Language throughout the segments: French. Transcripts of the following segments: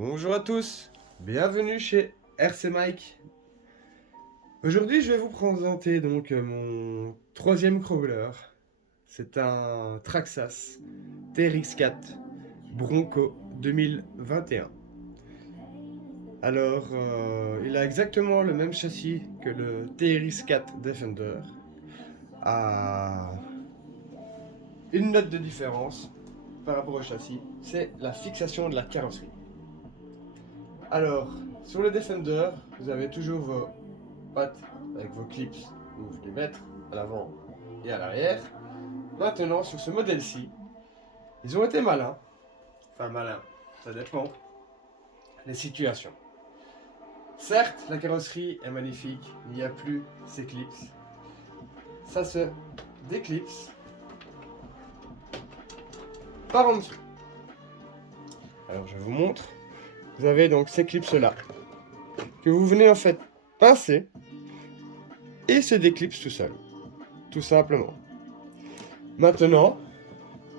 Bonjour à tous, bienvenue chez RC Mike. Aujourd'hui, je vais vous présenter donc mon troisième crawler. C'est un Traxxas TRX4 Bronco 2021. Alors, il a exactement le même châssis que le TRX4 Defender, à une note de différence par rapport au châssis, c'est la fixation de la carrosserie. Alors, sur le Defender, vous avez toujours vos pattes avec vos clips où vous les mettre à l'avant et à l'arrière. Maintenant, sur ce modèle-ci, ils ont été malins. Enfin, malins, ça dépend des situations. Certes, la carrosserie est magnifique, il n'y a plus ces clips. Ça se déclipse par en dessous. Alors, je vous montre. Vous avez donc ces clips-là que vous venez en fait pincer et se déclipse tout seul. Tout simplement. Maintenant,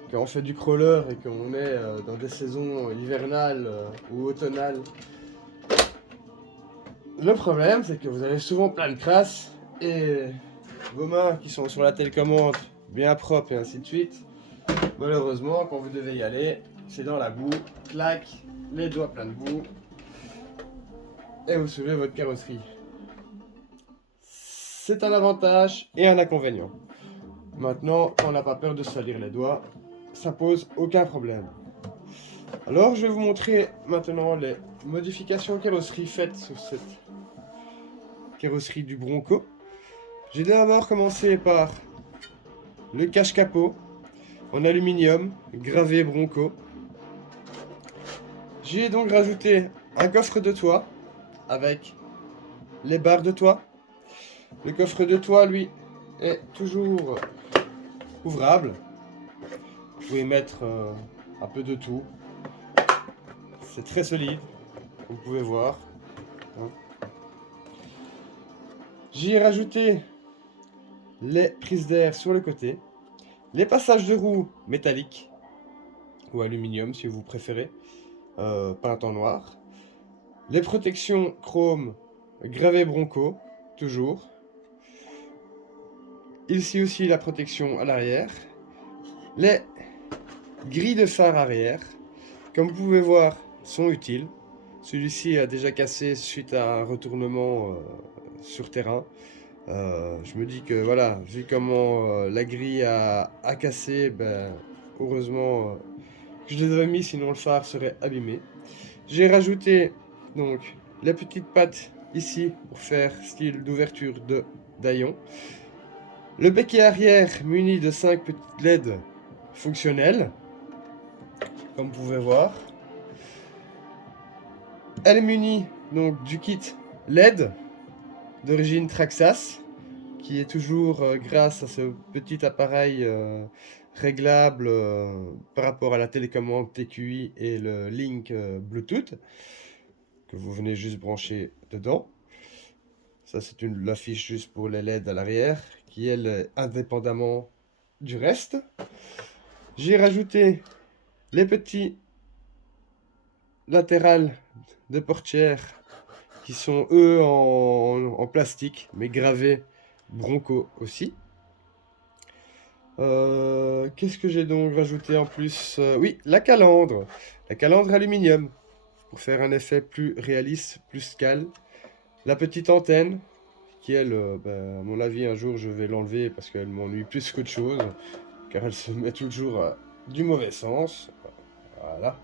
quand on fait du crawler et qu'on est dans des saisons hivernales ou automnales, le problème c'est que vous avez souvent plein de crasse et vos mains qui sont sur la télécommande bien propres et ainsi de suite. Malheureusement, quand vous devez y aller, c'est dans la boue, clac, les doigts pleins de boue et vous soulevez votre carrosserie. C'est un avantage et un inconvénient. Maintenant, quand on n'a pas peur de se salir les doigts, ça pose aucun problème. Alors, je vais vous montrer maintenant les modifications carrosserie faites sur cette carrosserie du Bronco. J'ai d'abord commencé par le cache-capot en aluminium gravé Bronco. J'y ai donc rajouté un coffre de toit avec les barres de toit. Le coffre de toit, lui, est toujours ouvrable. Vous pouvez mettre un peu de tout. C'est très solide, comme vous pouvez voir. J'y ai rajouté les prises d'air sur le côté, les passages de roues métalliques ou aluminium si vous préférez, peintes en noir, les protections chrome gravées Bronco, toujours. Ici aussi la protection à l'arrière, les grilles de phare arrière, comme vous pouvez voir, sont utiles. Celui-ci a déjà cassé suite à un retournement sur terrain. Je me dis que voilà, vu comment la grille a cassé, ben, heureusement que je les avais mis, sinon le phare serait abîmé. J'ai rajouté donc les petites pattes ici pour faire style d'ouverture de d'haillons. Le béquet arrière muni de 5 petites LED fonctionnelles, comme vous pouvez voir. Elle est munie donc du kit LED d'origine Traxxas, qui est toujours grâce à ce petit appareil réglable par rapport à la télécommande TQI et le link Bluetooth que vous venez juste brancher dedans. Ça c'est l'affiche juste pour les LED à l'arrière qui elle est indépendamment du reste. J'ai rajouté les petits latérales de portière qui sont eux en plastique mais gravés Bronco aussi. Qu'est-ce que j'ai donc rajouté en plus? Oui, la calandre aluminium pour faire un effet plus réaliste, plus scale. La petite antenne qui elle, ben, à mon avis un jour je vais l'enlever parce qu'elle m'ennuie plus qu'autre chose car elle se met toujours du mauvais sens. Voilà.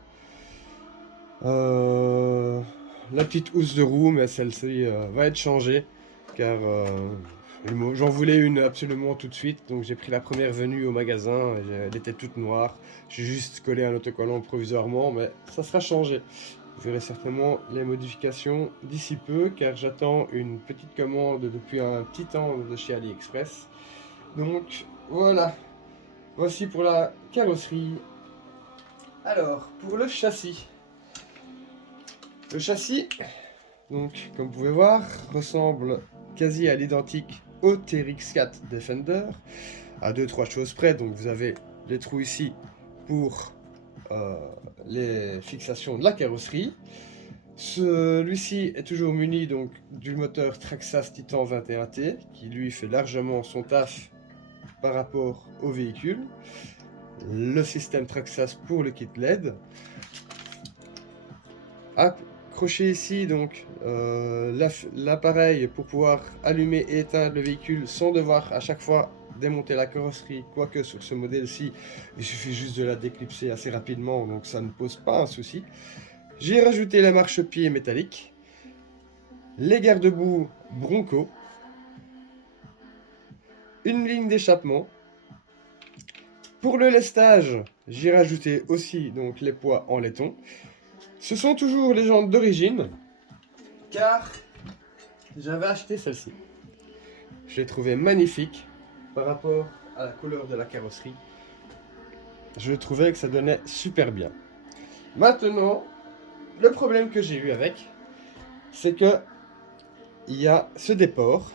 La petite housse de roue, mais celle-ci va être changée car j'en voulais une absolument tout de suite, donc j'ai pris la première venue au magasin, elle était toute noire. J'ai juste collé un autocollant provisoirement, mais ça sera changé. Vous verrez certainement les modifications d'ici peu, car j'attends une petite commande depuis un petit temps de chez AliExpress. Donc voilà, voici pour la carrosserie. Alors, pour le châssis. Le châssis, donc comme vous pouvez voir, ressemble quasi à l'identique au TRX4 Defender, à 2-3 choses près. Donc vous avez les trous ici pour les fixations de la carrosserie. Celui-ci est toujours muni donc du moteur Traxxas Titan 21T qui lui fait largement son taf par rapport au véhicule. Le système Traxxas pour le kit LED. Accroché ici donc l'appareil pour pouvoir allumer et éteindre le véhicule sans devoir à chaque fois démonter la carrosserie, quoique sur ce modèle-ci il suffit juste de la déclipser assez rapidement, donc ça ne pose pas un souci. J'ai rajouté la marchepied métallique, les garde-boue Bronco, une ligne d'échappement. Pour le lestage, j'ai rajouté aussi donc les poids en laiton. Ce sont toujours les jantes d'origine, car j'avais acheté celle-ci. Je l'ai trouvée magnifique par rapport à la couleur de la carrosserie. Je trouvais que ça donnait super bien. Maintenant, le problème que j'ai eu avec, c'est que il y a ce déport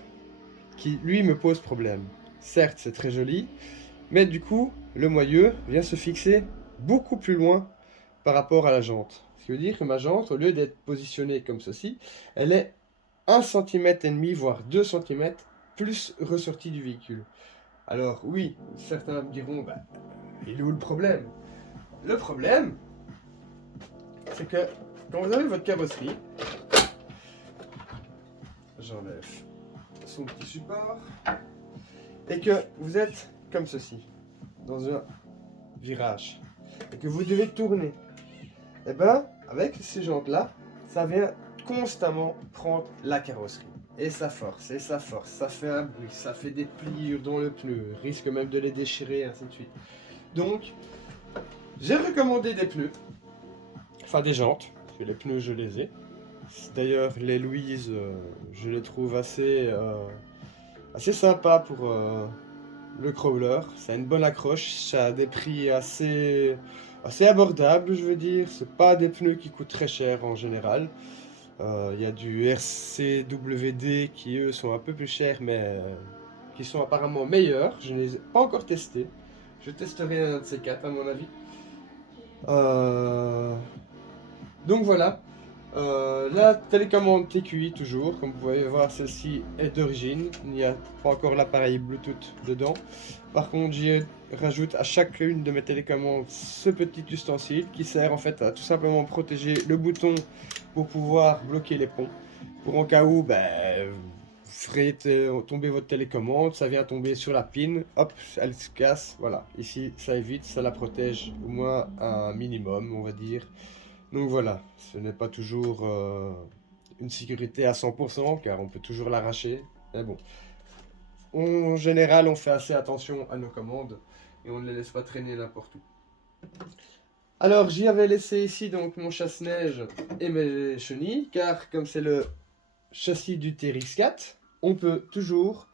qui, lui, me pose problème. Certes, c'est très joli, mais du coup, le moyeu vient se fixer beaucoup plus loin par rapport à la jante. Ce qui veut dire que ma jante, au lieu d'être positionnée comme ceci, elle est 1,5 cm, voire 2 cm plus ressortie du véhicule. Alors oui, certains me diront, bah, il est où le problème? Le problème, c'est que quand vous avez votre carrosserie, j'enlève son petit support, et que vous êtes comme ceci, dans un virage, et que vous devez tourner, et ben avec ces jantes là, ça vient constamment prendre la carrosserie. Et ça force, ça fait un bruit, ça fait des pliures dans le pneu, risque même de les déchirer, ainsi de suite. Donc, j'ai recommandé des pneus, enfin des jantes, parce que les pneus je les ai. D'ailleurs, les Louise, je les trouve assez sympa pour le crawler. Ça a une bonne accroche, ça a des prix assez abordables, je veux dire. C'est pas des pneus qui coûtent très cher en général. Il y a du RCWD qui eux sont un peu plus chers, mais qui sont apparemment meilleurs. Je ne les ai pas encore testés. Je testerai un de ces quatre à mon avis. Donc voilà. La télécommande TQI toujours, comme vous pouvez voir, celle-ci est d'origine, il n'y a pas encore l'appareil Bluetooth dedans. Par contre, j'y rajoute à chacune de mes télécommandes ce petit ustensile qui sert en fait à tout simplement protéger le bouton pour pouvoir bloquer les ponts. Pour en cas où vous ferez tomber votre télécommande, ça vient tomber sur la pin, hop, elle se casse, voilà. Ici, ça évite, ça la protège au moins un minimum, on va dire. Donc voilà, ce n'est pas toujours une sécurité à 100%, car on peut toujours l'arracher. Mais bon, en général, on fait assez attention à nos commandes et on ne les laisse pas traîner n'importe où. Alors, j'y avais laissé ici donc mon chasse-neige et mes chenilles, car comme c'est le châssis du TRX4, on peut toujours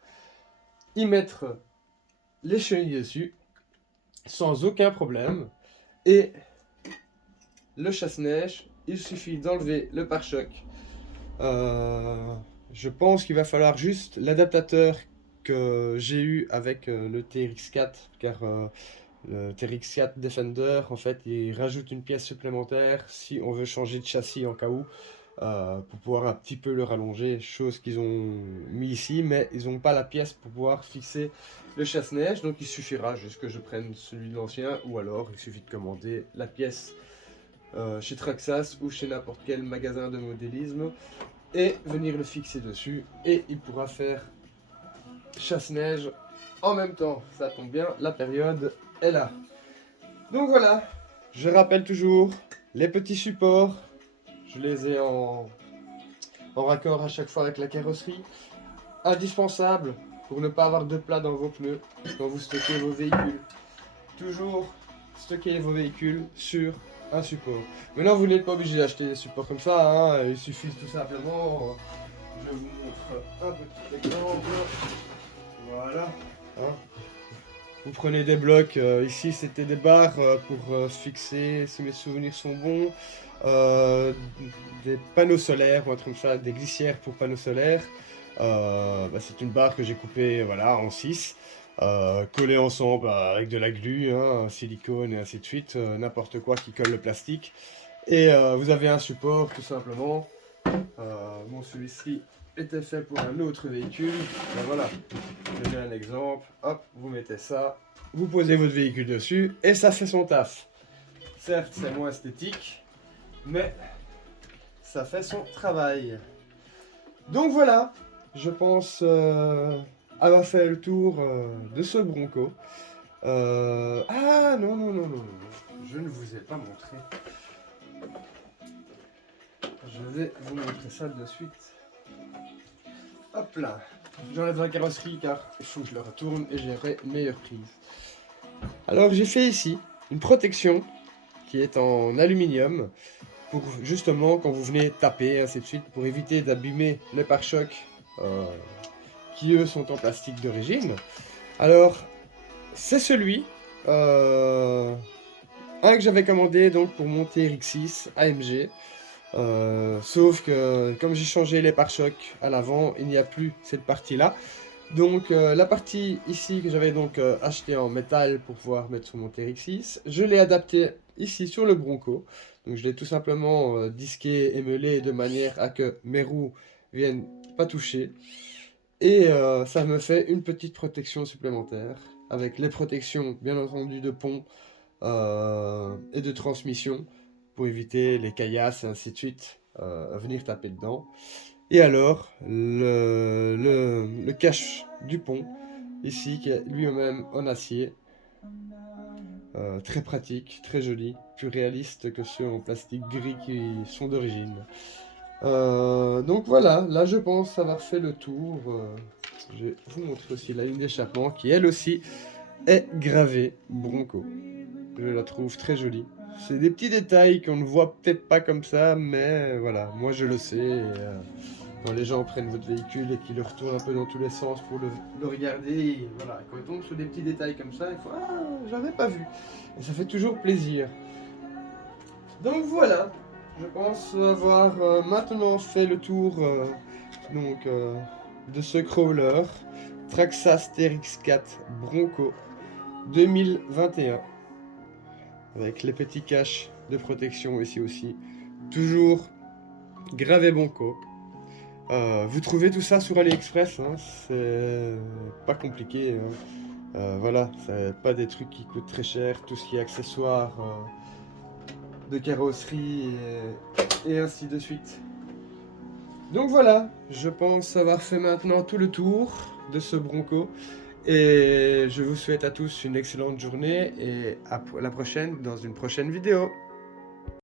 y mettre les chenilles dessus sans aucun problème. Et le chasse-neige, il suffit d'enlever le pare-choc. Je pense qu'il va falloir juste l'adaptateur que j'ai eu avec le TRX4, car le TRX4 Defender, en fait, il rajoute une pièce supplémentaire si on veut changer de châssis en cas où, pour pouvoir un petit peu le rallonger, chose qu'ils ont mis ici, mais ils n'ont pas la pièce pour pouvoir fixer le chasse-neige, donc il suffira juste que je prenne celui de l'ancien, ou alors il suffit de commander la pièce chez Traxxas ou chez n'importe quel magasin de modélisme et venir le fixer dessus et il pourra faire chasse-neige en même temps. Ça tombe bien, la période est là. Donc voilà, je rappelle toujours les petits supports, je les ai en raccord à chaque fois avec la carrosserie. Indispensable pour ne pas avoir de plat dans vos pneus quand vous stockez vos véhicules. Toujours stocker vos véhicules sur un support. Maintenant, vous n'êtes pas obligé d'acheter des supports comme ça, hein. Il suffit tout simplement, je vous montre un petit exemple. Voilà. Hein. Vous prenez des blocs, ici c'était des barres pour fixer, si mes souvenirs sont bons, des panneaux solaires ou un truc comme ça, des glissières pour panneaux solaires. C'est une barre que j'ai coupée voilà, en 6. collés ensemble avec de la glu, hein, silicone et ainsi de suite, n'importe quoi qui colle le plastique. Et vous avez un support tout simplement. Bon, celui-ci était fait pour un autre véhicule. Ben voilà, je vais un exemple. Hop, vous mettez ça, vous posez votre véhicule dessus et ça fait son taf. Certes, c'est moins esthétique, mais ça fait son travail. Donc voilà, je pense avoir fait le tour de ce Bronco. Ah non, non, non, non, non, je ne vous ai pas montré. Je vais vous montrer ça de suite. Hop là, j'enlève la carrosserie car il faut que je le retourne et j'aurai une meilleure prise. Alors j'ai fait ici une protection qui est en aluminium pour justement quand vous venez taper ainsi de suite pour éviter d'abîmer les pare-chocs qui eux sont en plastique d'origine. Alors c'est celui un que j'avais commandé donc pour mon TRX6 AMG. Sauf que comme j'ai changé les pare-chocs à l'avant, il n'y a plus cette partie-là. Donc la partie ici que j'avais donc acheté en métal pour pouvoir mettre sur mon TRX6, je l'ai adapté ici sur le Bronco. Donc je l'ai tout simplement disqué et meulé de manière à que mes roues viennent pas toucher. Et ça me fait une petite protection supplémentaire avec les protections bien entendu de pont et de transmission pour éviter les caillasses et ainsi de suite à venir taper dedans. Et alors le cache du pont ici qui est lui-même en acier, très pratique, très joli, plus réaliste que ceux en plastique gris qui sont d'origine. Donc voilà, là je pense avoir fait le tour. Je vais vous montrer aussi la ligne d'échappement qui elle aussi est gravée Bronco. Je la trouve très jolie. C'est des petits détails qu'on ne voit peut-être pas comme ça, mais voilà, moi je le sais. Et, quand les gens prennent votre véhicule et qu'ils le retournent un peu dans tous les sens pour le regarder, et voilà, quand ils tombent sur des petits détails comme ça, il faut « Ah, j'avais pas vu !» Et ça fait toujours plaisir. Donc voilà, je pense avoir maintenant fait le tour de ce crawler Traxxas TRX4 Bronco 2021 avec les petits caches de protection ici aussi, toujours gravé Bronco. Vous trouvez tout ça sur AliExpress, hein, c'est pas compliqué. Hein. Voilà, c'est pas des trucs qui coûtent très cher, tout ce qui est accessoires de carrosserie et ainsi de suite. Donc voilà, je pense avoir fait maintenant tout le tour de ce Bronco. Et je vous souhaite à tous une excellente journée et à la prochaine dans une prochaine vidéo.